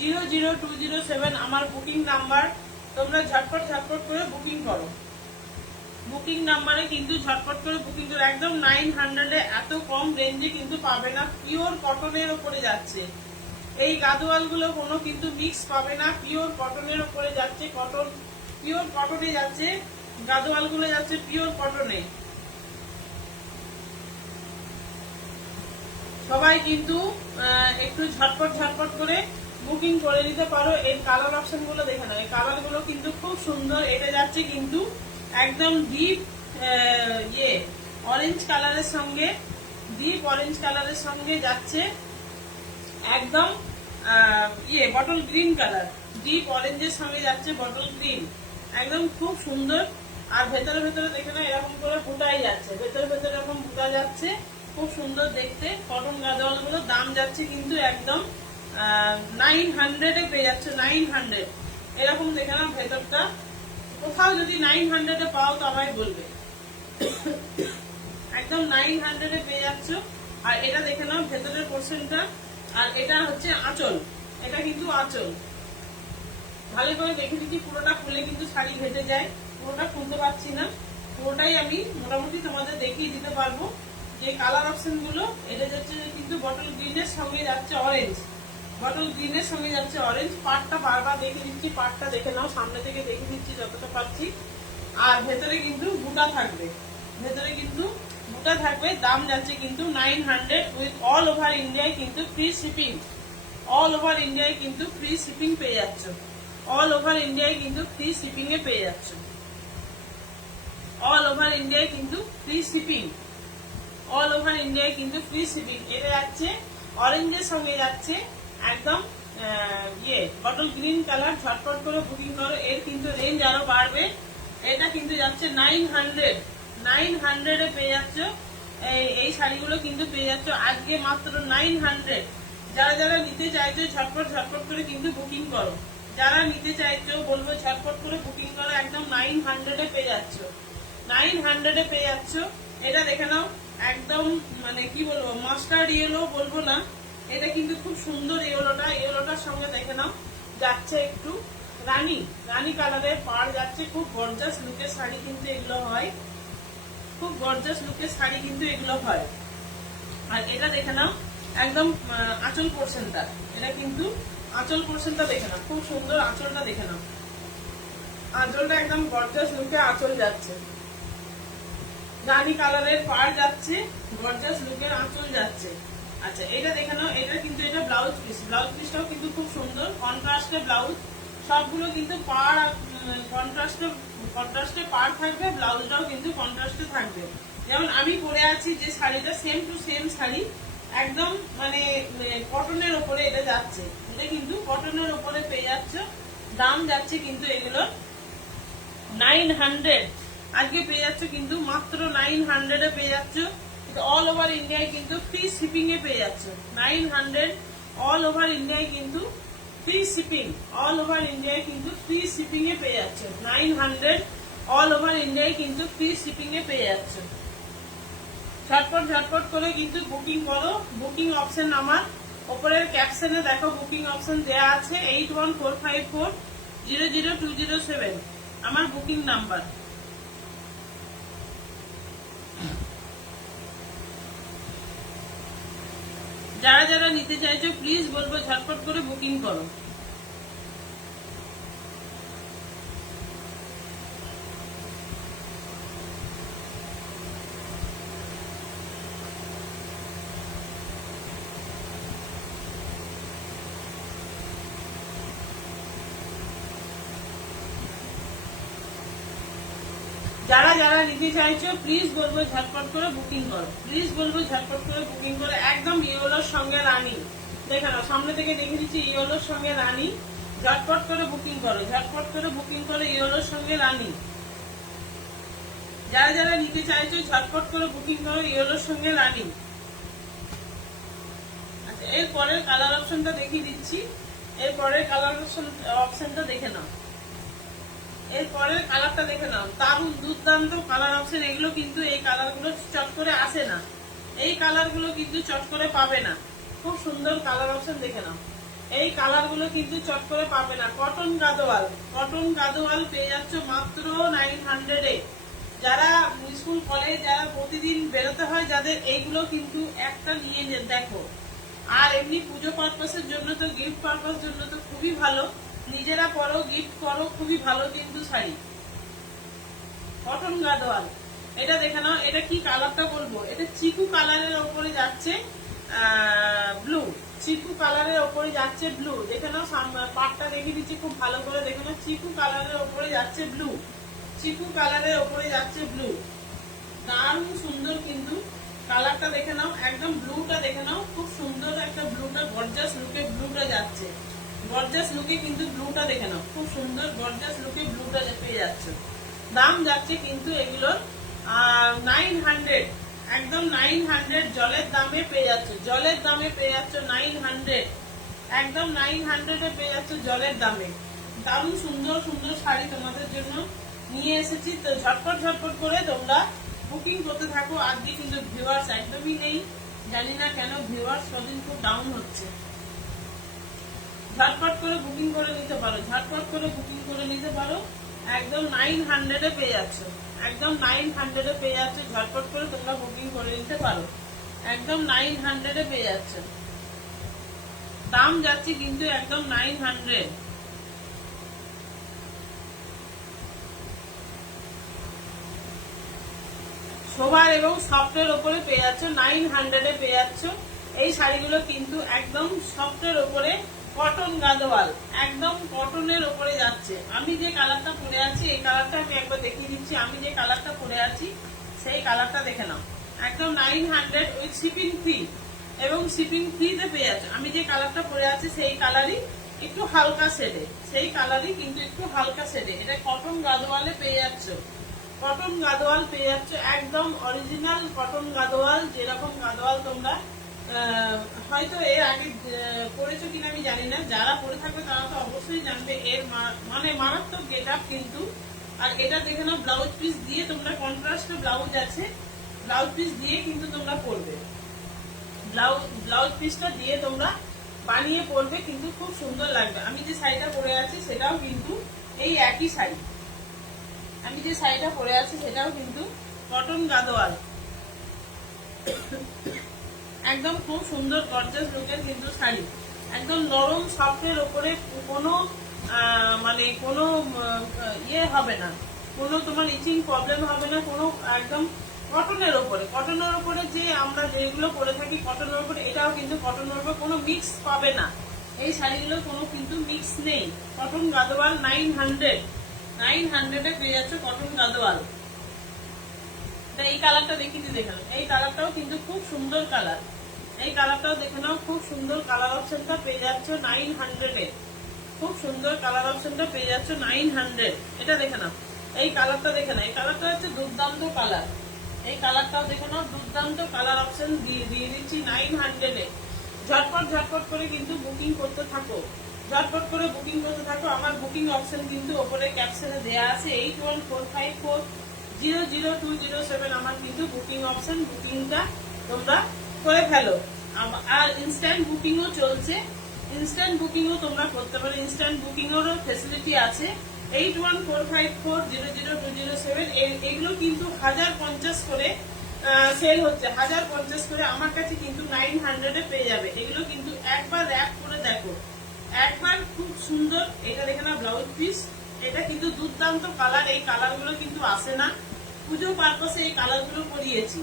00207 আমার booking number. তোমরা ঝটপট ঝটপট করে বুকিং করো। বুকিং নাম্বারে কিন্তু ঝটপট করে বুকিং করে একদম 900 এ এত কম রেঞ্জে কিন্তু পাবে না। পিওর কটনের উপরে যাচ্ছে এই গাদোয়াল গুলো, কোনো কিন্তু মিক্স পাবে না। পিওর কটনের উপরে যাচ্ছে, কটন পিওর কটনে যাচ্ছে, গাদোয়াল গুলো যাচ্ছে পিওর কটনে। সবাই কিন্তু একটু ঝটপট ঝটপট করে বুকিং করে নিতে পারো। এর কালার অপশন গুলো দেখে নাও, এই কালার গুলো কিন্তু খুব সুন্দর। এটা যাচ্ছে কিন্তু একদম ডিপ অরেঞ্জ কালারের সঙ্গে, ডিপ অরেঞ্জ কালারের সঙ্গে যাচ্ছে একদম বটল গ্রিন কালার, ডিপ অরেঞ্জের সঙ্গে যাচ্ছে বটল গ্রিন, একদম খুব সুন্দর। আর ভেতরে ভেতরে দেখে না এরকম করে বুটাই যাচ্ছে, ভেতরে ভেতরে এরকম বুটা যাচ্ছে, খুব সুন্দর দেখতে। কটন গাদোয়াল গুলো দাম যাচ্ছে কিন্তু একদম 900 এ পেয়ে যাচ্ছে। 900 এরকম দেখে না ভেতরটা। কোথাও যদি 900 এ পাও তো আমায় বলবে। একদম 900 এ পেয়ে যাচ্ছ। আর এটা দেখে নাও ভেতরের পোর্শনটা। আর এটা হচ্ছে আঁচল, এটা কিন্তু আঁচল। ভালো করে দেখে দিচ্ছি, পুরোটা খুলে কিন্তু শাড়ি ঘেটে যায়, পুরোটা খুলতে পারছি না। পুরোটাই আমি মোটামুটি তোমাদের দেখিয়ে দিতে পারবো। যে কালার অপশন গুলো, এটা যাচ্ছে কিন্তু বটল গ্রিনের সঙ্গে যাচ্ছে অরেঞ্জ, বটল গ্রিনের সঙ্গে যাচ্ছে অরেঞ্জ। পাটটা বারবার দেখে দিচ্ছি, পাটটা দেখে নাও, সামনে থেকে দেখে দিচ্ছি যতটা পাচ্ছি। আর ভেতরে কিন্তু বুটা থাকবে, ভেতরে কিন্তু বুটা থাকবে। দাম যাচ্ছে কিন্তু 900 উইথ অল ওভার ইন্ডিয়ায় কিন্তু ফ্রি শিপিং। অল ওভার ইন্ডিয়ায় কিন্তু ফ্রি শিপিং পেয়ে যাচ্ছ। অল ওভার ইন্ডিয়ায় কিন্তু ফ্রি শিপিং এ পেয়ে যাচ্ছ। অল ওভার ইন্ডিয়ায় কিন্তু ফ্রি শিপিং, অল ওভার ইন্ডিয়ায় কিন্তু ফ্রি শিপিং। এটা যাচ্ছে অরেঞ্জের সঙ্গে যাচ্ছে একদম বটল গ্রিন কালার। ঝটপট করে বুকিং করো, এর কিন্তু রেঞ্জ আরো বাড়বে। এটা কিন্তু যাচ্ছে 900 এ পেয়ে যাচ্ছ। এই শাড়িগুলো কিন্তু পেয়ে যাচ্ছ আজকে মাত্র 900। যারা যারা নিতে চাইছো ঝটপট ঝটপট করে কিন্তু বুকিং করো। যারা নিতে চাইছো বলবো ঝটপট করে বুকিং করো, একদম 900 এ পেয়ে যাচ্ছ। 900 এ পেয়ে যাচ্ছ। এটা দেখে নাও, একদম মানে কি বলবো, মাস্টার্ড ইয়েলো বলবো না, এটা কিন্তু খুব সুন্দর। ইয়েলোটা, ইয়েলোটার সঙ্গে দেখে নাও যাচ্ছে একটু রানী, রানী কালারের পাড় যাচ্ছে। খুব গর্জাস লুকের শাড়ি কিন্তু এগুলো হয়, খুব গর্জাস লুকের শাড়ি কিন্তু এগুলো হয়। আর এটা দেখে নাও একদম আঁচল পোর্শনটা, এটা কিন্তু আঁচল পোর্শনটা দেখে নাও, খুব সুন্দর আঁচলটা দেখে নাও। আঁচলটা একদম গর্জাস লুকে আঁচল যাচ্ছে, রানী কালারের পাড় যাচ্ছে, গর্জাস লুকের আঁচল যাচ্ছে। আচ্ছা এটা দেখে নাও, এটা কিন্তু এটা ব্লাউজ পিস, ব্লাউজ পিসটাও কিন্তু খুব সুন্দর কন্ট্রাস্টে ব্লাউজ। সবগুলো কিন্তু পাড় কন্ট্রাস্টে পাড় থাকবে, ব্লাউজটাও কিন্তু কন্ট্রাস্টে থাকবে। যেমন আমি পরে আছি যে শাড়িটা, সেম টু সেম শাড়ি, একদম মানে কটনের ওপরে এটা যাচ্ছে। এটা কিন্তু কটনের ওপরে পেয়ে যাচ্ছ। দাম যাচ্ছে কিন্তু এগুলো 900। আজকে পেয়ে যাচ্ছ কিন্তু মাত্র 900 এ পেয়ে যাচ্ছ। অল ওভার ইন্ডিয়ায় কিন্তু ফ্রি শিপিং এ পেয়ে যাচ্ছ। 900 অল ওভার ইন্ডিয়ায় কিন্তু ফ্রি শিপিং, অল ওভার ইন্ডিয়ায় কিন্তু ফ্রি শিপিং এ পেয়ে যাচ্ছ। 900 অল ওভার ইন্ডিয়ায় কিন্তু ফ্রি শিপিং এ পেয়ে যাচ্ছ। ঝটপট ঝটপট করে কিন্তু বুকিং করো। বুকিং অপশন আমার উপরের ক্যাপশনে দেখো, বুকিং অপশন দেওয়া আছে 8145400207 আমার বুকিং নাম্বার। যারা যারা নিতে চাইছো প্লিজ বলবো ঝটপট করে বুকিং করো। যারা যারা নিতে চাইছো প্লিজ বলবো ঝটপট করে বুকিং করো, প্লিজ বলবো ঝটপট করে বুকিং করো। একদম ইয়েলোর সঙ্গে রানী, দেখে নাও সামনে থেকে দেখে দিচ্ছি, ইয়েলোর সঙ্গে রানী। ঝটপট করে বুকিং করো, ঝটপট করে বুকিং করো, ইয়েলোর সঙ্গে রানী। যারা যারা নিতে চাইছো ঝটপট করে বুকিং করো, ইয়েলোর সঙ্গে রানী। আচ্ছা এরপরের কালার অপশনটা দেখিয়ে দিচ্ছি, এরপরের কালার অপশনটা দেখে নাও, এরপরের কালারটা দেখে নাও। দারুণ দুর্দান্ত কালার অপশন এগুলো, কিন্তু এই কালারগুলো চট করে আসে না, এই কালারগুলো কিন্তু চট করে পাবে না। খুব সুন্দর কালার অপশন দেখে নাও, এই কালার গুলো কিন্তু চট করে পাবে না। কটন গাদোয়াল পেয়ে যাচ্ছ মাত্র 900 এ। যারা স্কুল কলেজ যারা প্রতিদিন বেরোতে হয় যাদের, এইগুলো কিন্তু একটা নিয়ে দেখো। আর এমনি পুজো পারপাসের জন্য তো, গিফট পারপাস জন্য তো খুবই ভালো, নিজেরা পরো গিফট করো, খুবই ভালো কিন্তু শাড়ি। কটন গাদোয়াল, এটা দেখে নাও, এটা কি কালারটা বলবো, এটা চিকু কালারের ওপরে যাচ্ছে ব্লু, চিকু কালারের ওপরে যাচ্ছে ব্লু। দেখে নাও পাটটা দেখে দিচ্ছি খুব ভালো করে, দেখে নাও চিকু কালারের ওপরে যাচ্ছে ব্লু, চিকু কালারের ওপরে যাচ্ছে ব্লু। দারুণ সুন্দর কিন্তু কালারটা দেখে নাও, একদম ব্লুটা দেখে নাও, খুব সুন্দর একটা ব্লুটা, গর্জাস লুকে ব্লুটা যাচ্ছে, গর্জাস লুকে কিন্তু ব্লুটা দেখে নাও, খুব সুন্দর গর্জাস লুকে ব্লুটা পেয়ে যাচ্ছে। দাম যাচ্ছে কিন্তু এগুলোর 900, একদম 900 জলের দামে পেয়ে যাচ্ছে, জলের দামে পেয়ে যাচ্ছে 900, একদম 900 এ পেয়ে যাচ্ছে জলের দামে। দারুণ সুন্দর সুন্দর শাড়ি তোমাদের জন্য নিয়ে এসেছি, তো ঝটপট করে তোমরা বুকিং করতে থাকো। আজকে কিন্তু ভিউয়ার্স একদমই নেই, জানি না কেন ভিউয়ার্স কদিন খুব ডাউন হচ্ছে। ঝটপট করে বুকিং করে নিতে পারো, ঝটপট করে বুকিং করে নিতে পারো। একদম 900 এ পেয়ে যাচ্ছ, একদম 900 এ পেয়ে যাচ্ছে, ঝটপট করে তোমরা বুকিং করে নিতে পারো, একদম 900 এ পেয়ে যাচ্ছে। দাম যাচ্ছে কিন্তু একদম 900। সোভার এবং সফটের ওপরে পেয়ে যাচ্ছ, 900 এ পেয়ে যাচ্ছ। এই শাড়িগুলো কিন্তু একদম সফটের ওপরে, কটন গাদোয়াল, একদম কটনের ওপরে যাচ্ছে। আমি যে কালারটা পরে আছি এই কালারটা আমি একবার দেখিয়ে দিচ্ছি, আমি যে কালারটা পরে আছি সেই কালারটা দেখে নাও, একদম 900 উইথ শিপিং ফ্রি, এবং শিপিং ফ্রিতে পেয়ে যাচ্ছে। আমি যে কালারটা পরে আছি সেই কালারই একটু হালকা শেডে, সেই কালারই কিন্তু একটু হালকা শেডে। এটা কটন গাদোয়ালে পেয়ে যাচ্ছ, কটন গাদোয়াল পেয়ে যাচ্ছ, একদম অরিজিনাল কটন গাদোয়াল। যেরকম গাদোয়াল তোমরা হয়তো এর আগে পড়েছো কিনা আমি জানি না, যারা পড়ে থাকবে তারা তো অবশ্যই জানবে। এর মানে মারাত্মক গেট আপ কিন্তু। আর এটা দেখে নাও, ব্লাউজ পিস দিয়ে তোমরা, কন্ট্রাস্ট ব্লাউজ আছে, ব্লাউজ পিস দিয়ে কিন্তু তোমরা পরবে, ব্লাউজ পিসটা দিয়ে তোমরা বানিয়ে পরবে, কিন্তু খুব সুন্দর লাগবে। আমি যে শাড়িটা পরে আছি সেটাও কিন্তু এই একই শাড়ি, আমি যে শাড়িটা পরে আছি সেটাও কিন্তু কটন গাদোয়াল, একদম খুব সুন্দর গর্জাস লুকের কিন্তু শাড়ি, একদম নরম সফটের ওপরে, কোনো মানে কোনো ইয়ে হবে না, কোনো তোমার ইচিং প্রবলেম হবে না, কোনো একদম কটনের ওপরে, কটনের ওপরে যে আমরা যেগুলো পরে থাকি কটনের ওপরে, এটাও কিন্তু কটনের ওপরে, কোনো মিক্স পাবে না। এই শাড়িগুলো কোনো কিন্তু মিক্স নেই। কটন গাদোয়াল 900 এ পেয়ে যাচ্ছে কটন গাদোয়াল। এই কালারটা দেখিয়ে দেখে নাও, এই কালারটাও কিন্তু খুব সুন্দর কালার, এই কালারটাও দেখে নাও, খুব সুন্দর কালার অপশনটা পেয়ে যাচ্ছ 900 এ, খুব সুন্দর কালার অপশনটা পেয়ে যাচ্ছ 900। এটা দেখে নাও, এই কালারটা দেখে নাও, এই কালারটা হচ্ছে দুর্দান্ত কালার, এই কালারটাও দেখে নাও, দুর্দান্ত কালার অপশন দিয়ে দিচ্ছি 900 এ। ঝটপট করে কিন্তু বুকিং করতে থাকো, ঝটপট করে বুকিং করতে থাকো। আমার বুকিং অপশন কিন্তু ওপরে ক্যাপশনে দেওয়া আছে, 8145400207 আমার কিন্তু বুকিং অপশন, বুকিংটা তোমরা করে ফেলো। আর ইনস্ট্যান্ট বুকিংও চলছে, ইনস্ট্যান্ট বুকিংও তোমরা করতে পারো, ইনস্ট্যান্ট বুকিংয়েরও ফেসিলিটি আছে। 8145400207 এগুলো কিন্তু 1050 করে সেল হচ্ছে, 1050 করে। আমার কাছে কিন্তু 900 এ পেয়ে যাবে। এগুলো কিন্তু একবার র্যাপ করে দেখো, একবার খুব সুন্দর। এটা দেখে না ব্লাউজ পিস, এটা কিন্তু দুর্দান্ত কালার, এই কালারগুলো কিন্তু আসে না। পুজো পারপাসে এই কালারগুলো করিয়েছি,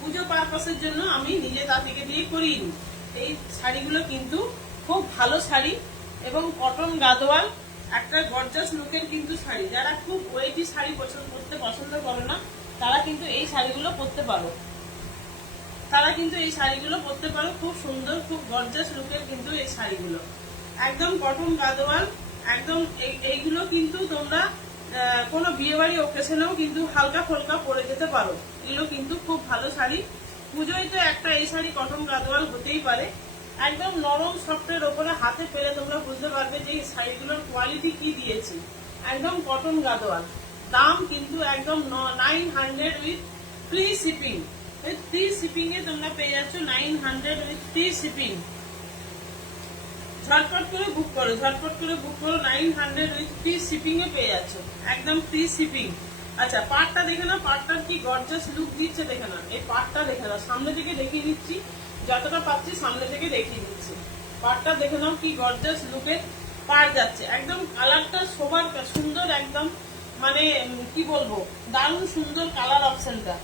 পুজো পারপাসের জন্য আমি নিজে তা থেকে দিয়ে করিনি। এই শাড়িগুলো কিন্তু খুব ভালো শাড়ি, এবং কটন গাদোয়াল, একটা গর্জাস লুকের কিন্তু শাড়ি। যারা খুব ওয়েটি শাড়ি পছন্দ করো না, তারা কিন্তু এই শাড়িগুলো পরতে পারো, তারা কিন্তু এই শাড়িগুলো পরতে পারো। খুব সুন্দর, খুব গর্জাস লুকের কিন্তু এই শাড়িগুলো, একদম কটন গাদোয়াল, একদম। এইগুলো কিন্তু তোমরা কোনো বিয়ে বাড়ি ওকেশনেও কিন্তু হালকা ফলকা পরে যেতে পারো। এগুলো কিন্তু খুব ভালো শাড়ি। পুজোয় তো একটা এই শাড়ি কটন গাদোয়াল হতেই পারে। একদম নরম সফটের ওপরে হাতে পেলে তোমরা বুঝতে পারবে যে এই শাড়িগুলোর কোয়ালিটি কি দিয়েছি। একদম কটন গাদোয়াল, দাম কিন্তু একদম 900 with free shipping. Free shipping এ তোমরা পেয়ে যাচ্ছ 900 উইথ ফ্রি শিপিং। ঝটপট করে বুক করো, ঝটপট করে বুক করো। 900 উইথ ফ্রি শিপিং এ পেয়ে যাচ্ছ, একদম ফ্রি শিপিং। আচ্ছা পাটটা দেখে না, পাটটার কি গর্জাস লুক দিচ্ছে দেখে না। এই পাটটা দেখে না, সামনে থেকে দেখিয়ে দিচ্ছি, যতটা পাচ্ছি সামনে থেকে দেখিয়ে দিচ্ছি। পাটটা দেখে নাও কি গর্জাস লুকে পার যাচ্ছে, একদম কালারটা সবার সুন্দর, একদম মানে কি বলবো, দারুণ সুন্দর কালার অপশনটা।